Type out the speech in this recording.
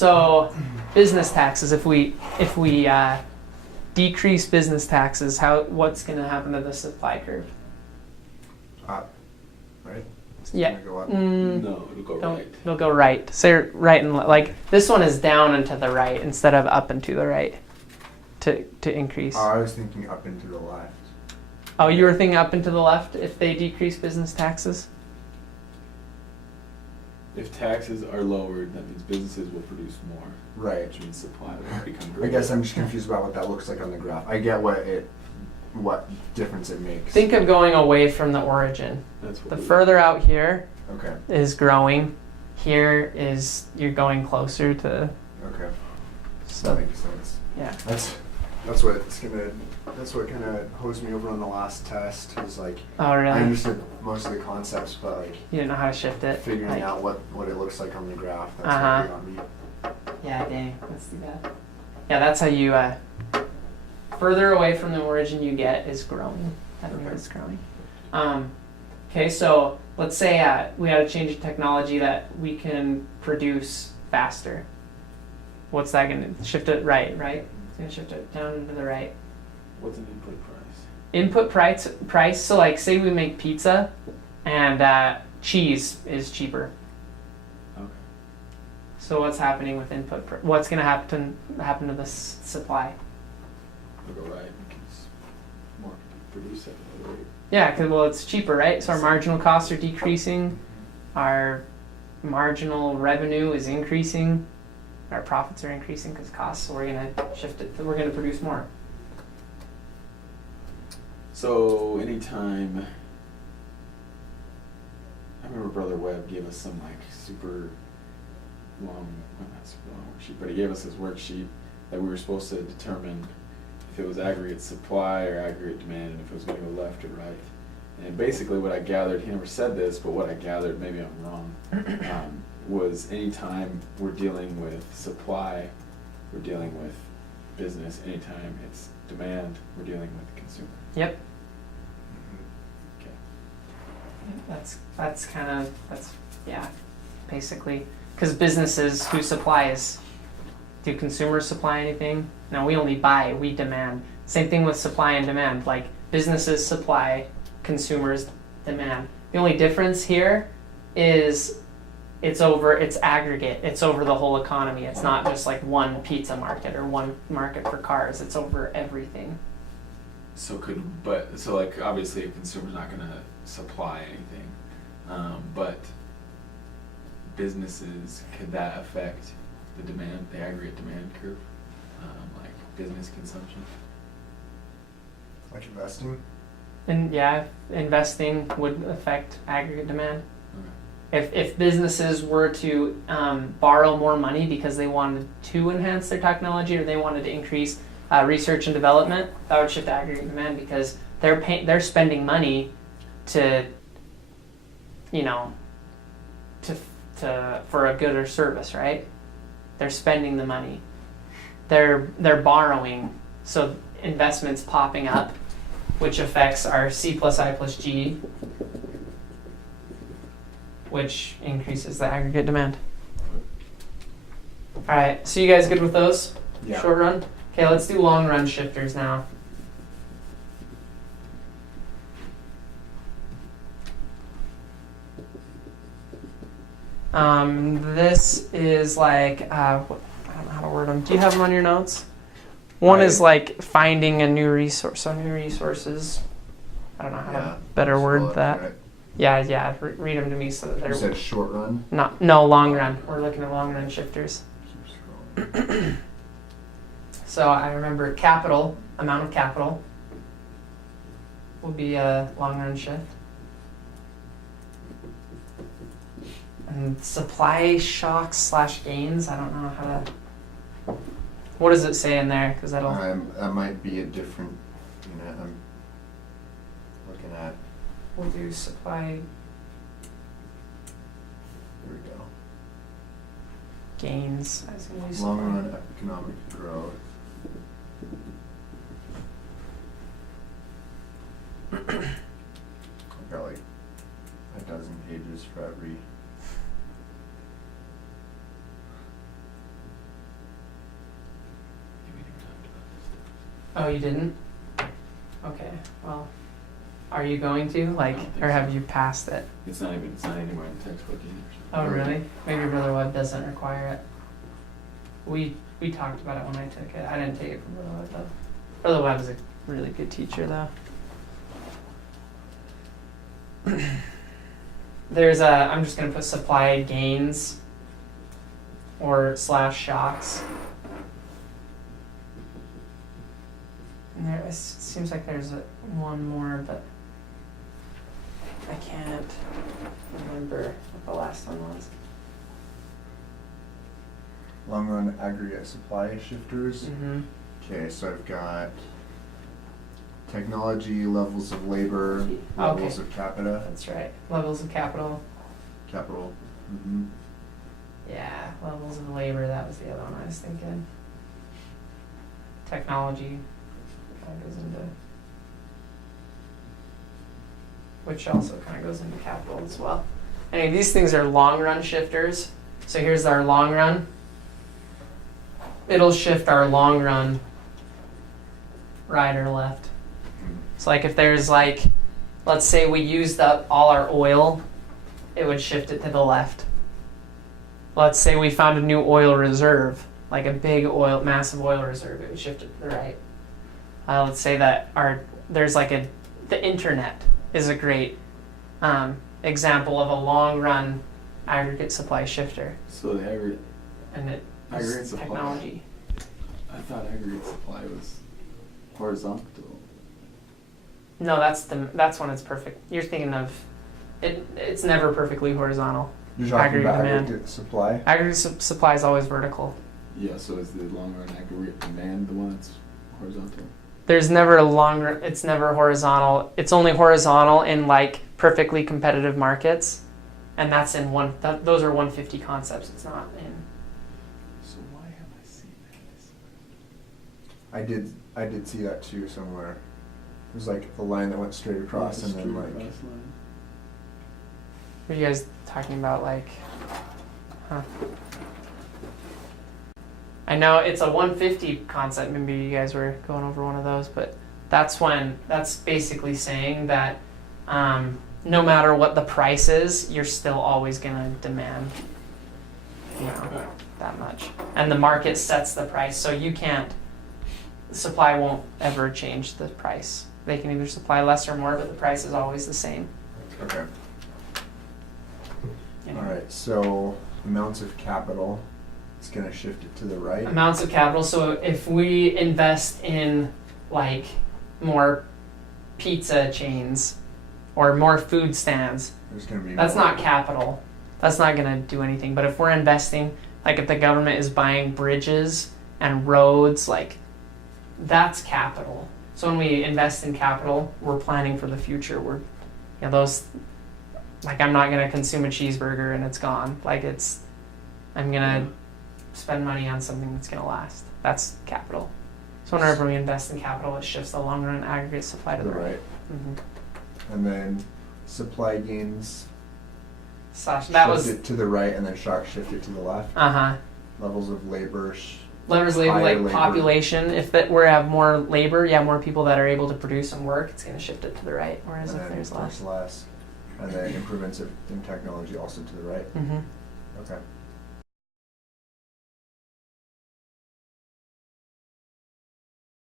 So business taxes, if we decrease business taxes, what's going to happen to the supply curve? Right? Yeah. Go up. No, it'll go right. It'll go right. Say right and like this one is down and to the right instead of up and to the right to increase. I was thinking up and to the left. Oh, you were thinking up and to the left if they decrease business taxes? If taxes are lowered, that means businesses will produce more. Right. Which means supply will become I greater. guess I'm just confused about what that looks like on the graph. I get what difference it makes. Think of going away from the origin. That's what The we- further out here Okay. is growing. Here is you're going closer to. Okay. So That makes sense. yeah. That's what kind of hosed me over on the last test. Is like Oh really? I understood most of the concepts, but like You didn't know how to shift it. figuring Like, out what it looks like on the graph. That's Uh-huh. what got me. Yeah, dang. Let's do that. Yeah, that's how you. Further away from the origin you get is growing. That means Okay. it's growing. Okay, so let's say we had to change a technology that we can produce faster. What's that going to shift it right? It's going to shift it down and to the right. What's an input price? Input price. So like, say we make pizza, and cheese is cheaper. Okay. So what's happening with what's going to happen to the supply? It'll go right because more people produce at another rate. Yeah, because it's cheaper, right? So our marginal costs are decreasing, our marginal revenue is increasing, our profits are increasing because costs. So we're gonna shift it. We're gonna produce more. So anytime, I remember Brother Webb gave us some like super long, well not super long worksheet, but he gave us this worksheet that we were supposed to determine if it was aggregate supply or aggregate demand, and if it was going to go left or right. And basically what I gathered, he never said this, but what I gathered, maybe I'm wrong, was anytime we're dealing with supply, we're dealing with business. Anytime it's demand, we're dealing with the consumer. Yep. Okay. That's basically because businesses who supplies. Do consumers supply anything? No, we only buy, we demand. Same thing with supply and demand. Like businesses supply, consumers demand. The only difference here is it's aggregate. It's over the whole economy. It's not just like one pizza market or one market for cars. It's over everything. So like obviously a consumer's not going to supply anything, but businesses, could that affect the aggregate demand curve, like business consumption? Like investing? And yeah, investing would affect aggregate demand. Okay. If businesses were to borrow more money because they wanted to enhance their technology or they wanted to increase research and development, that would shift aggregate demand because they're spending money to for a good or service, right? They're spending the money. They're borrowing, so investments popping up, which affects our C plus I plus G, which increases the aggregate demand. All right, so you guys good with those? Yeah. Short run? Okay, let's do long run shifters now. This is like, I don't know how to word them. Do you have them on your notes? One is like finding a new resource, so new resources. I don't know how to better word that. Right. Yeah, read them to me so that You they're said short run? no long run. We're looking at long run shifters. Keep scrolling. So I remember amount of capital will be a long run shift. And supply shocks / gains, I don't know how to, what does it say in there? Because that'll, That might be a different, I'm looking at, we'll do supply here we go. gains. I was gonna do Long supply. run economic growth. I've got like a dozen pages for every. you didn't? Okay, well, are you going to, like, I don't think or have so. you passed it? It's not anywhere in the textbook Oh, either. really? Maybe Brother Webb doesn't require it. We talked about it when I took it. I didn't take it from Brother Webb though. Brother Webb is a really good teacher though. There's I'm just gonna put supply gains or / shocks. And there it seems like there's one more, but I can't remember what the last one was. Long run aggregate supply shifters. Mm-hmm. Okay, so I've got technology, levels of labor, levels of capita, That's right. Levels of capital. capital. Mm-hmm. Yeah, levels of labor, that was the other one I was thinking. Technology kind of goes into, which also kind of goes into capital as well. Anyway, these things are long run shifters. So here's our long run. It'll shift our long run right or left. So like if there's like, let's say we used up all our oil, it would shift it to the left. Let's say we found a new oil reserve, like a big oil, massive oil reserve, it would shift it to the right. Let's say that there's like the internet is a great example of a long run aggregate supply shifter. So the aggregate And it Aggregate is supply. technology. I thought aggregate supply was horizontal. No, that's when it's perfect. You're thinking of it. It's never perfectly horizontal. You're talking Aggregate about demand. aggregate supply. Aggregate supply is always vertical. Yeah, so is the long run aggregate demand the one that's horizontal? There's never a longer. It's never horizontal. It's only horizontal in like perfectly competitive markets, and that's in one. Those are 150 concepts. It's not in. So why have I seen that? I did see that too somewhere. It was like the line that went straight across and then like What are you guys talking about? Like, huh? I know it's a 150 concept. Maybe you guys were going over one of those, but that's basically saying that no matter what the price is, you're still always gonna demand, that much, and the market sets the price. So you can't. Supply won't ever change the price. They can either supply less or more, but the price is always the same. okay. Anyway. All right. So amounts of capital, it's gonna shift it to the right. Amounts of capital. So if we invest in like more pizza chains or more food stands, There's gonna be that's more. not capital. That's not going to do anything. But if we're investing, like if the government is buying bridges and roads, like that's capital. So when we invest in capital, we're planning for the future. We're, those, like I'm not going to consume a cheeseburger and it's gone. Like I'm going to spend money on something that's going to last. That's capital. So whenever we invest in capital, it shifts the long run aggregate supply to the right. Mm-hmm. And then supply gains. That was shift it to the right, and then shock shift it to the left. Levels of labor. Levers labor, higher like labor. population. If we have more labor, more people that are able to produce and work, it's going to shift it to the right. Whereas And if then there's less. And then improvements in technology also to the right. Mm-hmm. Okay.